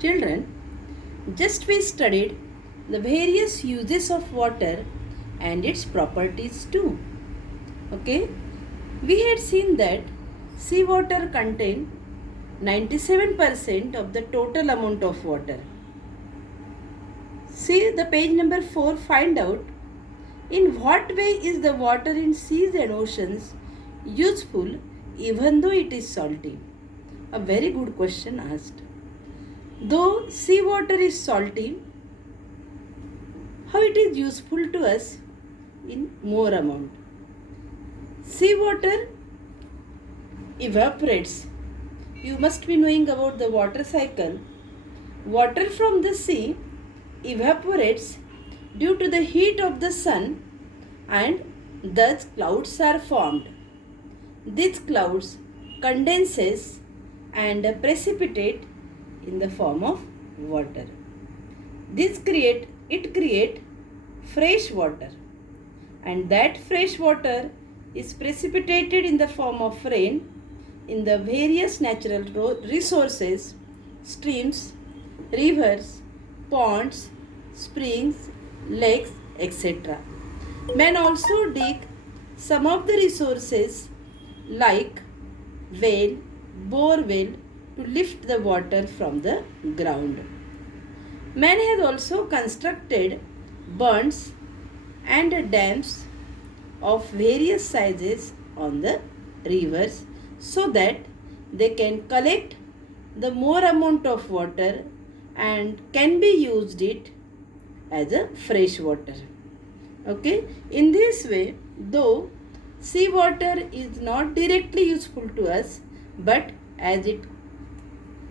Children, just we studied the various uses of water and its properties too. Okay? We had seen that seawater contains 97% of the total amount of water. See the page number 4, find out in what way is the water in seas and oceans useful even though it is salty? A very good question asked. Though seawater is salty, how it is useful to us in more amount? Seawater evaporates. You must be knowing about the water cycle. Water from the sea evaporates due to the heat of the sun and thus clouds are formed. These clouds condenses and precipitate in the form of water. It create fresh water, and that fresh water is precipitated in the form of rain in the various natural resources, streams, rivers, ponds, springs, lakes, etc. Man also dig some of the resources like well, bore well to lift the water from the ground. Man has also constructed bunds and dams of various sizes on the rivers so that they can collect the more amount of water and can be used it as a fresh water. Okay, in this way, though seawater is not directly useful to us, but as it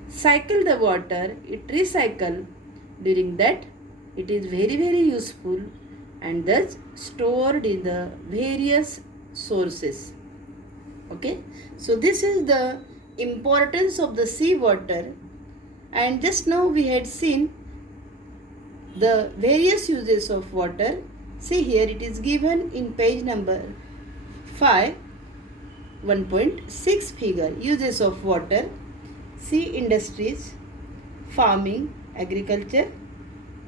cycle the water, it recycle, during that it is very useful and thus stored in the various sources. Okay, so this is the importance of the seawater, and just now we had seen the various uses of water. See here, it is given in page number 5, 1.6 figure. Uses of water: sea industries, farming, agriculture,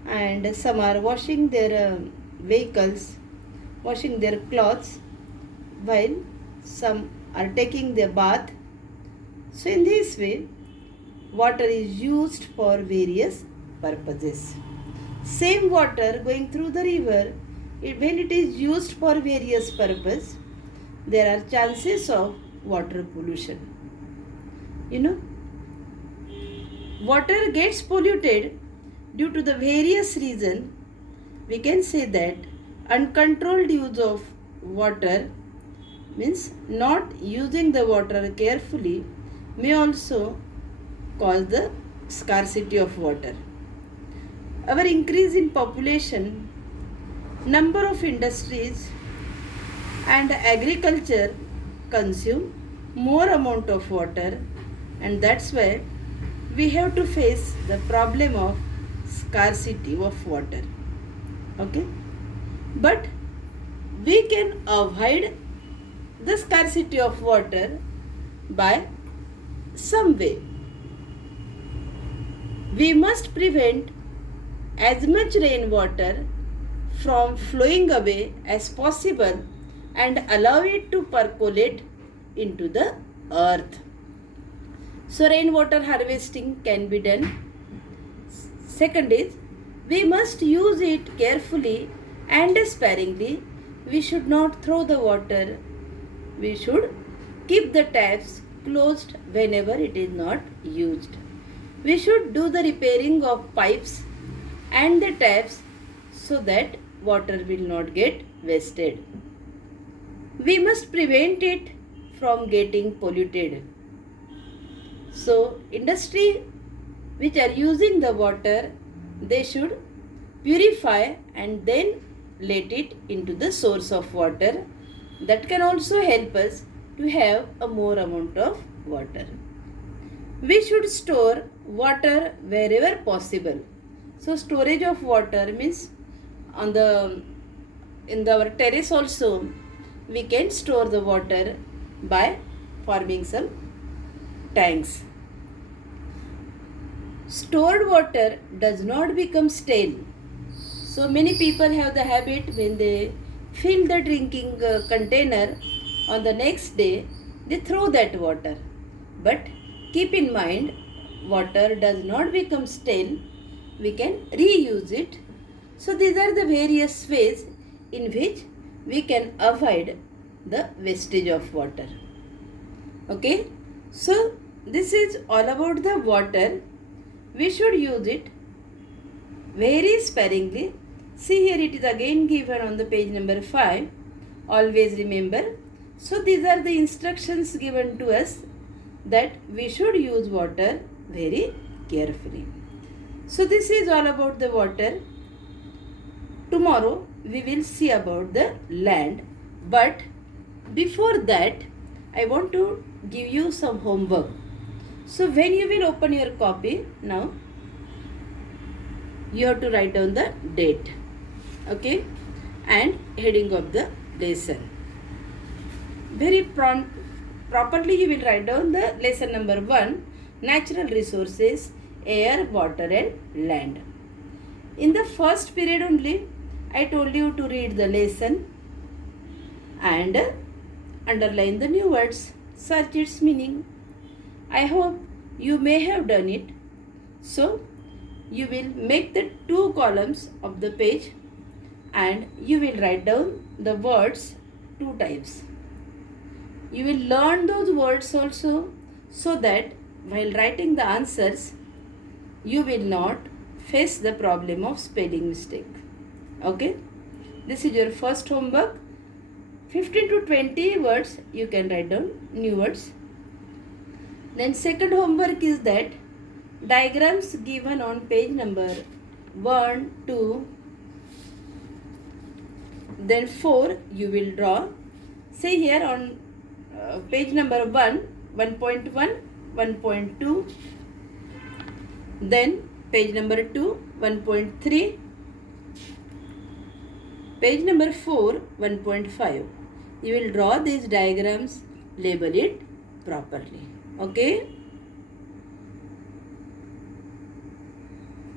and some are washing their vehicles, washing their clothes, while some are taking their bath. So in this way, water is used for various purposes. Same water going through the river, when it is used for various purpose, there are chances of water pollution. You know, water gets polluted due to the various reasons. We can say that uncontrolled use of water, means not using the water carefully, may also cause the scarcity of water. Our increase in population, number of industries and agriculture consume more amount of water, and that's why we have to face the problem of scarcity of water. Okay, but we can avoid the scarcity of water by some way. We must prevent as much rainwater from flowing away as possible and allow it to percolate into the earth. So rainwater harvesting can be done. Second is, we must use it carefully and sparingly. We should not throw the water. We should keep the taps closed whenever it is not used. We should do the repairing of pipes and the taps so that water will not get wasted. We must prevent it from getting polluted. So industry which are using the water, they should purify and then let it into the source of water. That can also help us to have a more amount of water. We should store water wherever possible. So storage of water means on the our terrace also we can store the water by forming some tanks. Stored water does not become stale. So many people have the habit when they fill the drinking container on the next day, they throw that water. But keep in mind, water does not become stale. We can reuse it. So these are the various ways in which we can avoid the wastage of water. Okay, so this is all about the water. We should use it very sparingly. See, here it is again given on the page number 5. Always remember. So these are the instructions given to us that we should use water very carefully. So this is all about the water. Tomorrow we will see about the land. But before that, I want to give you some homework. So when you will open your copy, now you have to write down the date, okay, and heading of the lesson. Very properly you will write down the lesson number 1, natural resources, air, water and land. In the first period only, I told you to read the lesson and underline the new words, search its meaning. I hope you may have done it. So you will make the 2 columns of the page and you will write down the words 2 times. You will learn those words also, so that while writing the answers, you will not face the problem of spelling mistake. Okay, this is your first homework. 15 to 20 words you can write down, new words. Then second homework is that diagrams given on page number 1, 2, then 4 you will draw. See here on page number 1, 1.1, 1.2, then page number 2, 1.3, page number 4, 1.5. You will draw these diagrams, label it properly. Okay.